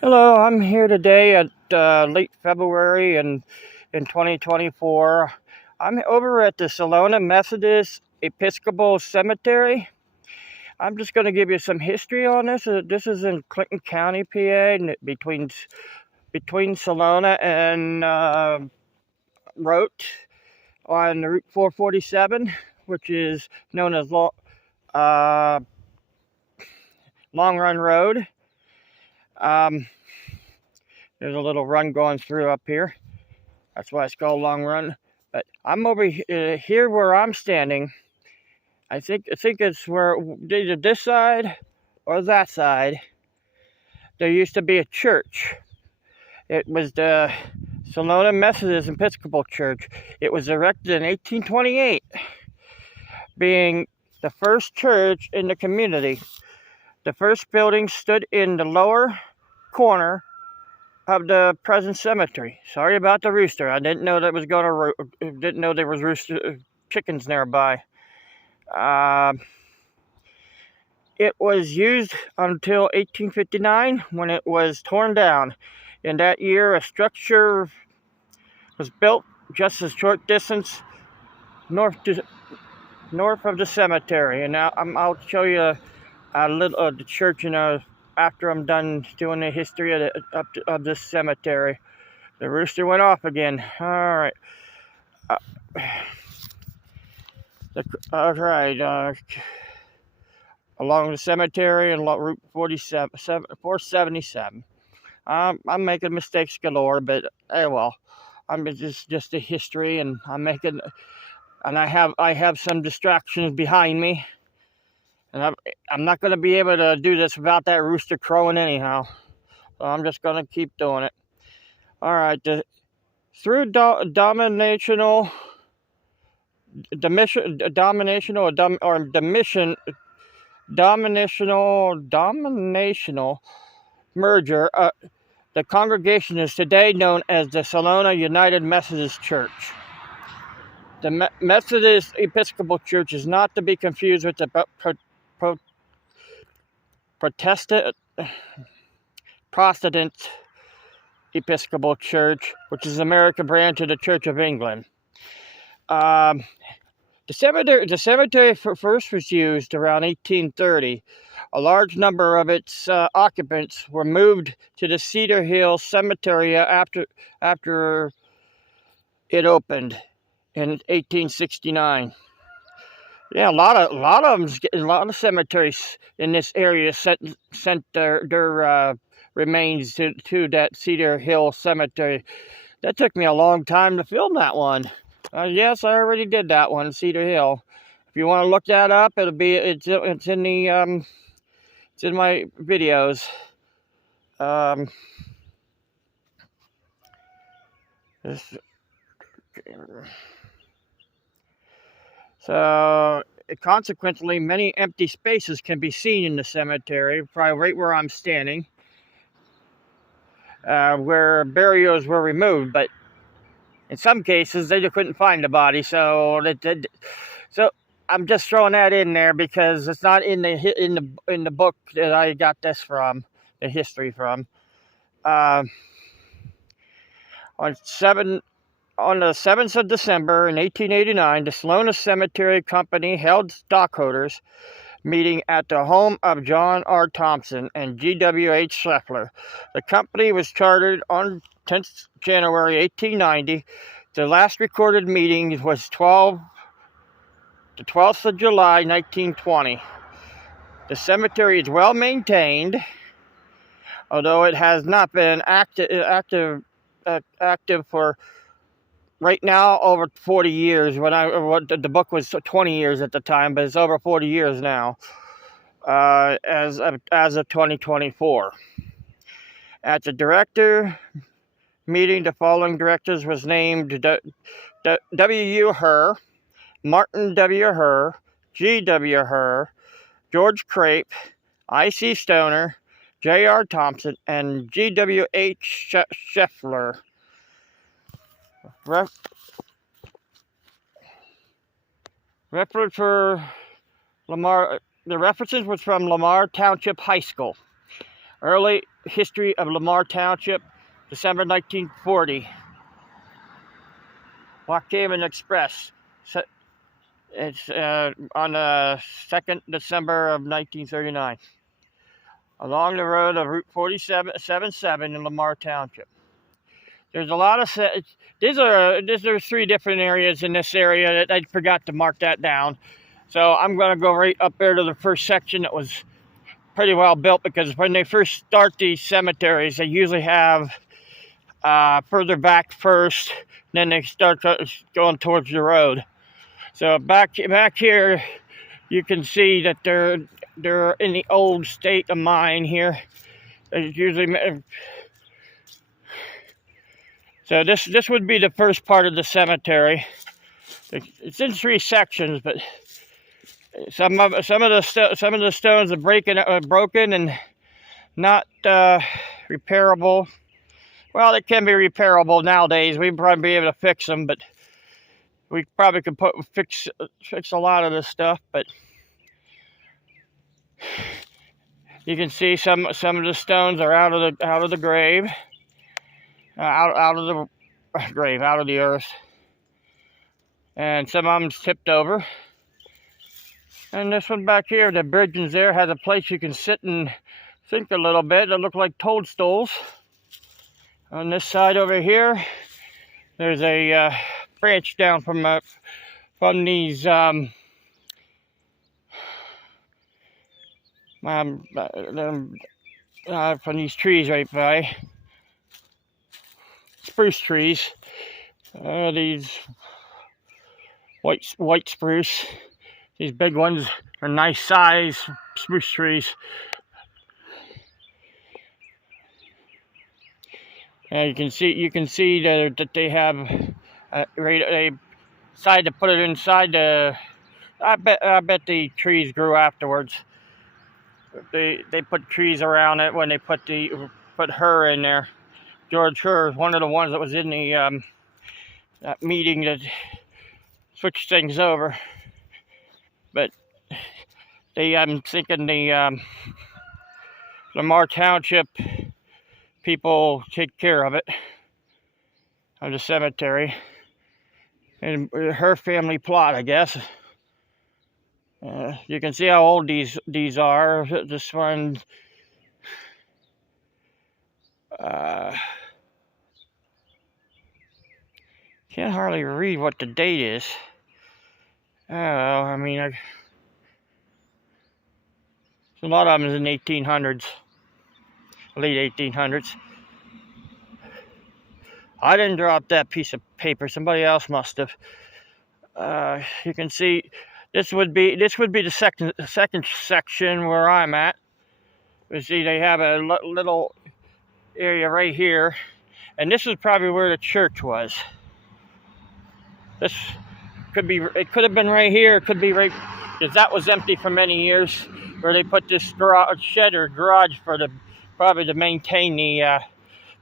Hello, I'm here today at late February in 2024. I'm over at the Salona Methodist Episcopal Cemetery. I'm just going to give you some history on this. This is in Clinton County, PA, between Salona and Rote on Route 447, which is known as uh, Long Run Road. There's a little run going through up here. That's why it's called Long Run. But I'm over here where I'm standing. I think it's where either this side or that side. There used to be a church. It was the Salona Methodist Episcopal Church. It was erected in 1828, being the first church in the community. The first building stood in the lower corner of the present cemetery. Sorry about the rooster. I didn't know that was didn't know there was chickens nearby. It was used until 1859 when it was torn down. In that year, a structure was built just a short distance north of the cemetery. And now I'll show you a little of the church after I'm done doing the history of this cemetery. The rooster went off again. All right. Along the cemetery and Route 477. I'm making mistakes galore, but well, I'm just a history, and I have some distractions behind me, and I'm not going to be able to do this without that rooster crowing anyhow. So I'm just going to keep doing it. All right, through dominational merger, the congregation is today known as the Salona United Methodist Church. The Methodist Episcopal Church is not to be confused with the Protestant Episcopal Church, which is the American branch of the Church of England. The cemetery first was used around 1830. A large number of its occupants were moved to the Cedar Hill Cemetery after it opened in 1869. Yeah, a lot of cemeteries in this area sent their remains to that Cedar Hill Cemetery. That took me a long time to film that one. Yes, I already did that one, Cedar Hill. If you want to look that up, it's in the it's in my videos. So consequently, many empty spaces can be seen in the cemetery, probably right where I'm standing, where burials were removed. But in some cases, they just couldn't find the body, so I'm just throwing that in there because it's not in the book that I got this from, the history from. On the 7th of December in 1889, the Salona Cemetery Company held stockholders meeting at the home of John R. Thompson and G.W.H. Scheffler. The company was chartered on 10th January 1890. The last recorded meeting was the 12th of July 1920. The cemetery is well maintained, although it has not been active for right now over 40 years. The book was 20 years at the time, but it's over 40 years now, as of 2024. At the director meeting, the following directors was named W. Herr, Martin W. Herr, G. W. Herr, George Crape, I.C. Stoner, J.R. Thompson, and G.W.H. Scheffler. Reference for Lamar. The references was from Lamar Township High School. Early history of Lamar Township, December 1940. Waukegan Express. It's on the 2nd December of 1939. Along the road of Route 4777 in Lamar Township. There's a lot of these are 3 different areas in this area that I forgot to mark that down. So I'm going to go right up there to the first section that was pretty well built, because when they first start these cemeteries, they usually have further back first, then they start going towards the road. So back here, you can see that they're in the old state of mind here. It's usually. So this would be the first part of the cemetery. It's in 3 sections, but some of the stones are broken and not repairable. Well, they can be repairable nowadays. We'd probably be able to fix them, but we probably could fix a lot of this stuff. But you can see some of the stones are out of the grave, out of the earth, and some of them's tipped over. And this one back here, the bridge there, has a place you can sit and think a little bit. They look like toadstools. On this side over here, there's a branch down from these from these trees right by, spruce trees. These white spruce. These big ones are nice size spruce trees. And you can see that they have they decided to put it inside the. I bet the trees grew afterwards. They put trees around it when they put her in there. George Herr, one of the ones that was in the that meeting that switched things over. But I'm thinking the Lamar Township people take care of it, of the cemetery, and her family plot, I guess. You can see how old these are. This one, can't hardly read what the date is. I mean, a lot of them is in the 1800s, late 1800s. I didn't drop that piece of paper. Somebody else must have. You can see this would be the second section where I'm at. You see, they have a little area right here, and this is probably where the church was. It could have been right here. It could be right, because that was empty for many years, where they put this shed or garage for probably to maintain the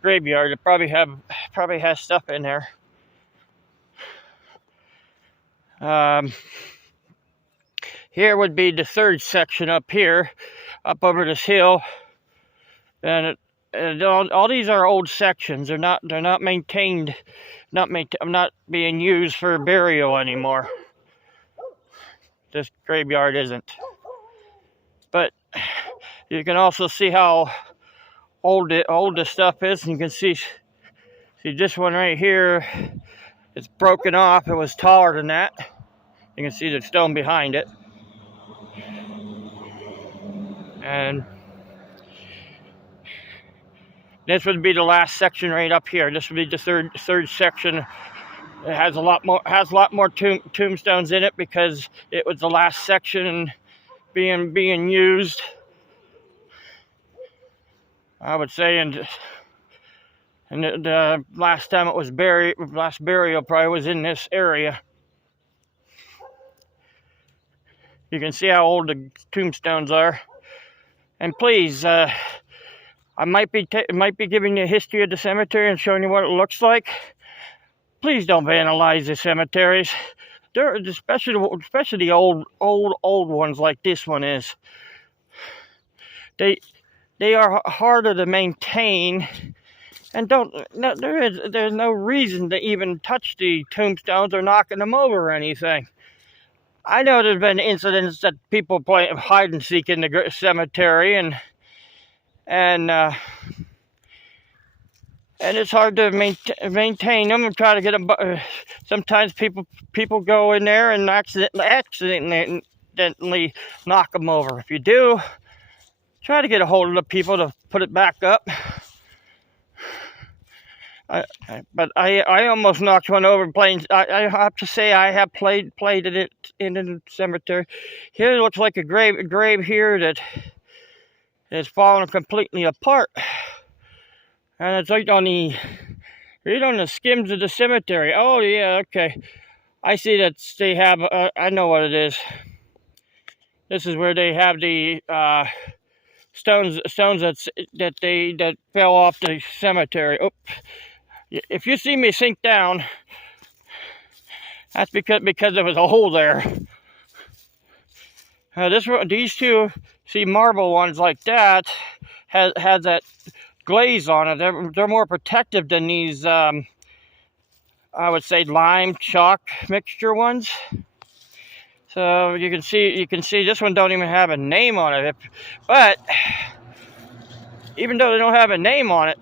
graveyard. It probably has stuff in there. Here would be the third section up here, up over this hill, and all these are old sections. They're not maintained. Not being used for burial anymore. This graveyard isn't. But you can also see how old the stuff is. And you can see this one right here. It's broken off. It was taller than that. You can see the stone behind it. And this would be the last section right up here. This would be the third section. It has a lot more tombstones in it, because it was the last section being used. I would say, and the last time it was buried, last burial probably was in this area. You can see how old the tombstones are. And please, I might be giving you a history of the cemetery and showing you what it looks like. Please don't vandalize the cemeteries. They're especially the old ones like this one is. They they are harder to maintain, and there's no reason to even touch the tombstones or knocking them over or anything. I know there's been incidents that people play hide and seek in the cemetery, and it's hard to maintain them and try to get them. Sometimes people go in there and accidentally knock them over. If you do, try to get a hold of the people to put it back up. But I almost knocked one over playing. I have to say I have played it in the cemetery. Here it looks like a grave here that is falling completely apart, and it's right on the skims of the cemetery. Oh yeah, okay. I see that they have. I know what it is. This is where they have the stones that fell off the cemetery. Oh. If you see me sink down, that's because there was a hole there. These two, see, marble ones like that has that glaze on it. They're more protective than these, I would say, lime chalk mixture ones. So you can see this one don't even have a name on it. But even though they don't have a name on it,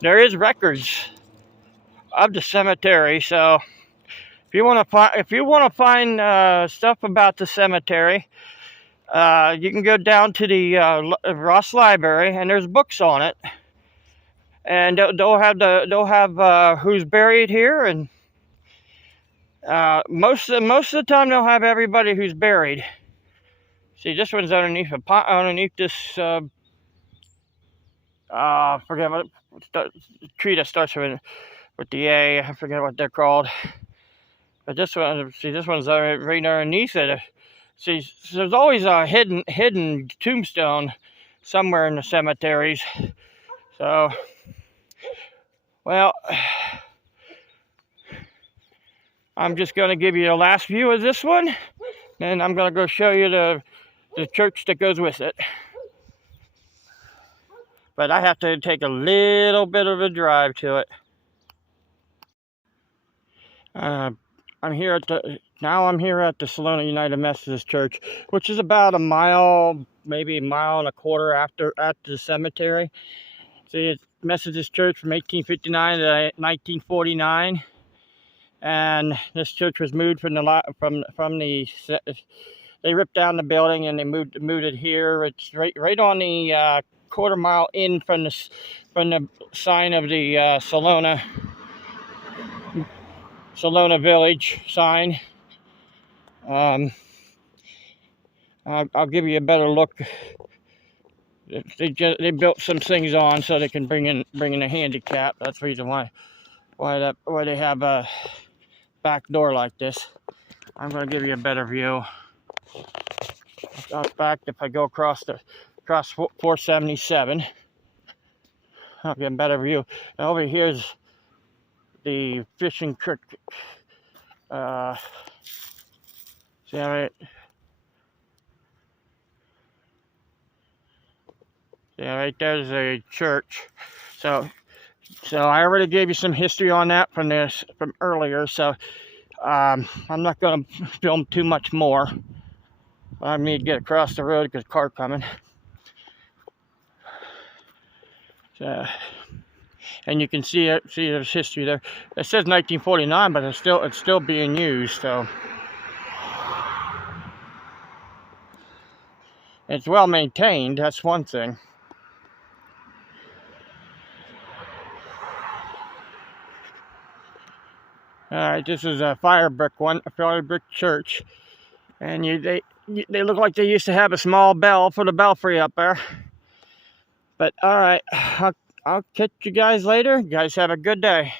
there is records of the cemetery. So if you want to find stuff about the cemetery, you can go down to the Ross Library, and there's books on it, and they'll have who's buried here, and most of the time they'll have everybody who's buried. See, this one's underneath this forget what tree that starts with the A. I forget what they're called. But this one's right underneath it. See, there's always a hidden tombstone somewhere in the cemeteries. So, well, I'm just going to give you a last view of this one, and I'm going to go show you the church that goes with it. But I have to take a little bit of a drive to it. I'm here at the Salona United Methodist Church, which is about a mile, maybe a mile and a quarter after the cemetery. See, it's Methodist Church from 1859 to 1949, and this church was moved they ripped down the building and they moved it here. It's right on the quarter mile in from the sign of the Salona Village sign. I'll give you a better look. They built some things on so they can bring in a handicap. That's the reason why they have a back door like this. I'm going to give you a better view. Back if I go across 477, I'll get a better view. And over here's the fishing creek. See how right? Yeah, right there's a church. So I already gave you some history on that from earlier. So I'm not going to film too much more. I need to get across the road because car coming. So, and you can see there's history there. It says 1949, but it's still being used. So it's well maintained. That's one thing. All right, this is a fire brick church, and they look like they used to have a small bell for the belfry up there. But all right, I'll catch you guys later. You guys have a good day.